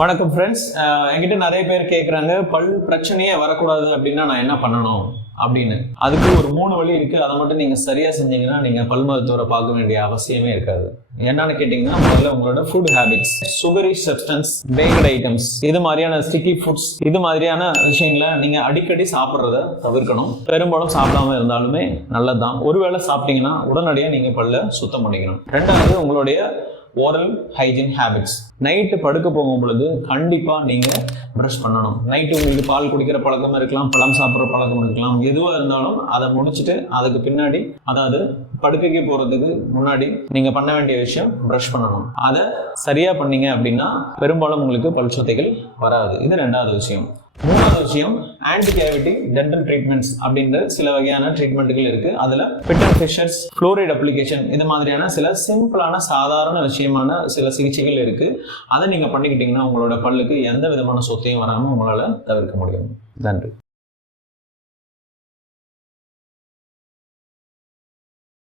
வணக்கம் ஃப்ரெண்ட்ஸ். என்கிட்ட நிறைய பேர் கேட்குறாங்க, பல் பிரச்சனையே வரக்கூடாது அப்படின்னா நான் என்ன பண்ணணும் அப்படின்னு. அதுக்கு ஒரு 3 வழி இருக்கு. அதை மட்டும் நீங்க சரியா செஞ்சீங்கன்னா நீங்க பல் மருத்துவரை பார்க்க வேண்டிய அவசியமே இருக்காது. என்னன்னு கேட்டீங்கன்னா, முதல்ல உங்களோட food habits, sugary substance, packed items, இது மாதிரியான ஸ்டிக்கி ஃபுட்ஸ், இது மாதிரியான விஷயங்களை நீங்க அடிக்கடி சாப்பிட்றத தவிர்க்கணும். பெரும்பாலும் சாப்பிடாம இருந்தாலுமே நல்லதுதான். ஒருவேளை சாப்பிட்டீங்கன்னா உடனடியாக நீங்க பல்ல சுத்தம் பண்ணிக்கணும். ரெண்டாவது, உங்களுடைய ஓரல் ஹைஜீன் ஹேபிட்ஸ். நைட்டு படுக்க போகும் பொழுது கண்டிப்பாக நீங்கள் ப்ரஷ் பண்ணணும். நைட்டு உங்களுக்கு பால் குடிக்கிற பழக்கம் இருக்கலாம், பழம் சாப்பிட்ற பழக்கம் இருக்கலாம். எதுவாக இருந்தாலும் அதை முடிச்சுட்டு அதுக்கு பின்னாடி, அதாவது படுக்கைக்கு போகிறதுக்கு முன்னாடி நீங்கள் பண்ண வேண்டிய விஷயம் ப்ரஷ் பண்ணணும். அதை சரியாக பண்ணீங்க அப்படின்னா பெரும்பாலும் உங்களுக்கு பல் சொத்தைகள் வராது. இது ரெண்டாவது விஷயம். மூணாவது விஷயம், ஆன்டி கேவிட்டி டென்டல் ட்ரீட்மெண்ட்ஸ் அப்படின்ற சில வகையான ட்ரீட்மெண்ட்டுகள் இருக்கு. அதுல bit and Fisher's, fluoride application, இது மாதிரியான சில சிம்பிளான சாதாரண விஷயமான சில சிகிச்சைகள் இருக்கு. அதை நீங்க பண்ணிக்கிட்டீங்கன்னா உங்களோட பல்லுக்கு எந்த விதமான சொத்தையும் வராமல் உங்களால தவிர்க்க முடியும். நன்றி.